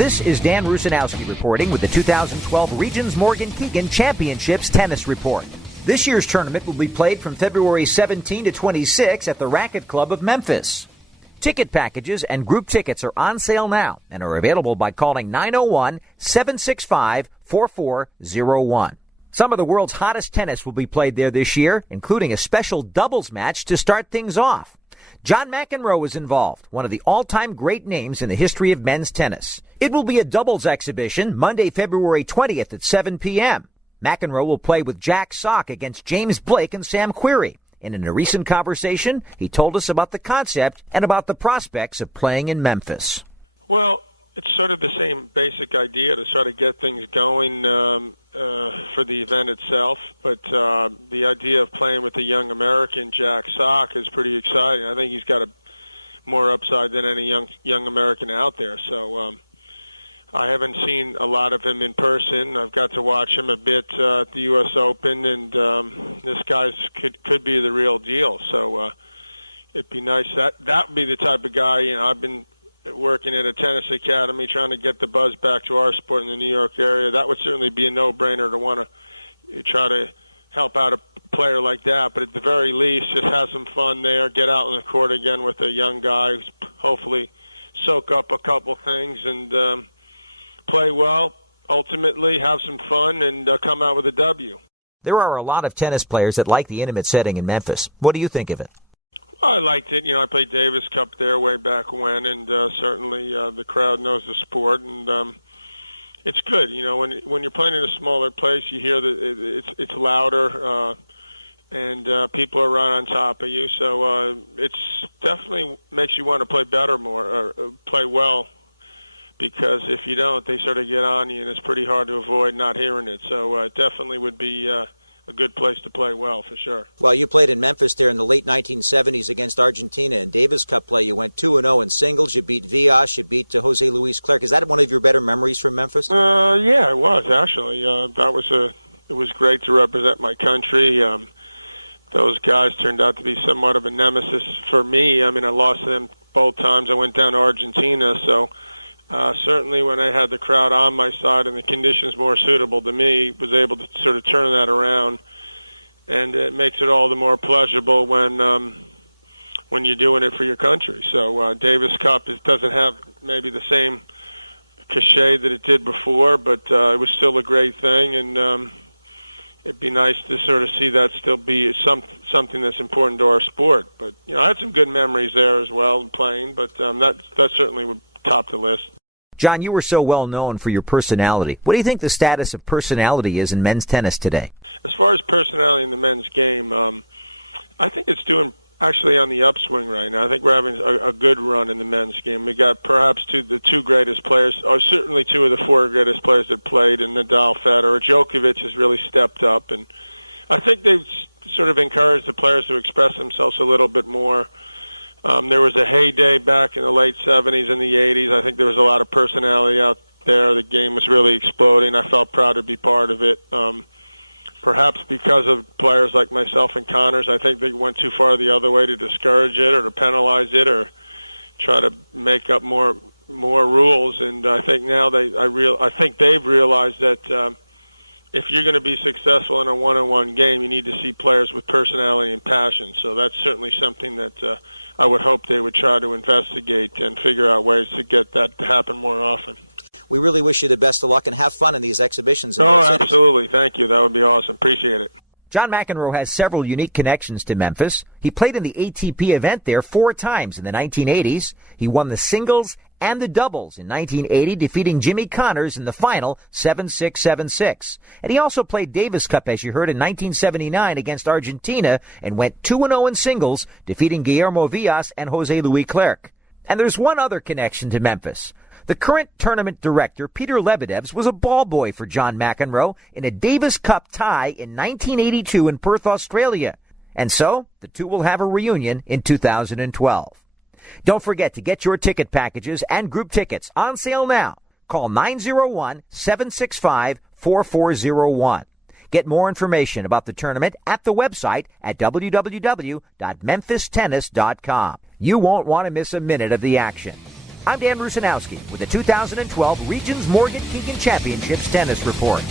This is Dan Rusanowski reporting with the 2012 Regions Morgan Keegan Championships Tennis Report. This year's tournament will be played from February 17 to 26 at the Racket Club of Memphis. Ticket packages and group tickets are on sale now and are available by calling 901-765-4401. Some of the world's hottest tennis will be played there this year, including a special doubles match to start things off. John McEnroe is involved, one of the all-time great names in the history of men's tennis. It will be a doubles exhibition Monday, February 20th at 7 p.m. McEnroe will play with Jack Sock against James Blake and Sam Querrey. And in a recent conversation, he told us about the concept and about the prospects of playing in Memphis. Well, it's sort of the same basic idea to sort of get things going for the event itself. But the idea of playing with the young American Jack Sock is pretty exciting. I think he's got more upside than any young American out there. So I haven't seen a lot of him in person. I've got to watch him a bit at the U.S. Open, and this guy could be the real deal. So it'd be nice. That would be the type of guy. I've been working at a tennis academy trying to get the buzz back to our sport in the New York area. That would certainly be a no-brainer to want to try to help out a player like that. But at the very least, just have some fun there, get out on the court again with a young guy who's hopefully soak up a couple things and play well, ultimately have some fun, and come out with a W. There are a lot of tennis players that like the intimate setting in Memphis. What do you think of it? Well, I liked it. I played Davis Cup there way back when, and certainly the crowd knows the sport, and it's good. When you're playing in a smaller place, you hear that it's louder, and people are right on top of you. So it's definitely makes you want to play better more, or play well. Because if you don't, they sort of get on you, and it's pretty hard to avoid not hearing it. So it definitely would be a good place to play well, for sure. Well, you played in Memphis there in the late 1970s against Argentina. In Davis Cup play, you went 2-0 in singles. You beat Villas. You beat Jose Luis Clerc. Is that one of your better memories from Memphis? Yeah, it was, actually. It was great to represent my country. Those guys turned out to be somewhat of a nemesis for me. I lost them both times I went down to Argentina, so... certainly when I had the crowd on my side and the conditions more suitable to me, was able to sort of turn that around, and it makes it all the more pleasurable when you're doing it for your country. So Davis Cup doesn't have maybe the same cachet that it did before, but it was still a great thing, and it'd be nice to sort of see that still be something that's important to our sport. But I had some good memories there as well playing, but that certainly would top the list. John, you were so well known for your personality. What do you think the status of personality is in men's tennis today? As far as personality in the men's game, I think it's doing actually on the upswing right now. I think we're having a good run in the men's game. We got perhaps the two greatest players, or certainly two of the four greatest players that played, in Nadal, Federer. Djokovic has really stepped up, and I think they've sort of encouraged the players to express themselves a little bit more. There was a heyday back in the late 70s and the 80s. I think there was a lot of personality out there. The game was really exploding. I felt proud to be part of it. Perhaps because of players like myself and Connors, I think they went too far the other way to discourage it or to penalize it or try to make up more rules. And I think now I think they've realized that if you're going to be successful in a one-on-one game, you need to see players with personality and passion. So that's certainly something that I would hope they would try to investigate and figure out ways to get that to happen more often. We really wish you the best of luck and have fun in these exhibitions. Absolutely. Thank you. That would be awesome. Appreciate it. John McEnroe has several unique connections to Memphis. He played in the ATP event there 4 times in the 1980s. He won the singles and the doubles in 1980, defeating Jimmy Connors in the final 7-6, 7-6. And he also played Davis Cup, as you heard, in 1979 against Argentina and went 2-0 in singles, defeating Guillermo Villas and Jose Luis Clerc. And there's one other connection to Memphis. The current tournament director, Peter Lebedevs, was a ball boy for John McEnroe in a Davis Cup tie in 1982 in Perth, Australia. And so, the two will have a reunion in 2012. Don't forget to get your ticket packages and group tickets on sale now. Call 901-765-4401. Get more information about the tournament at the website at www.memphistennis.com. You won't want to miss a minute of the action. I'm Dan Rusanowski with the 2012 Regions Morgan Keegan Championships Tennis Report.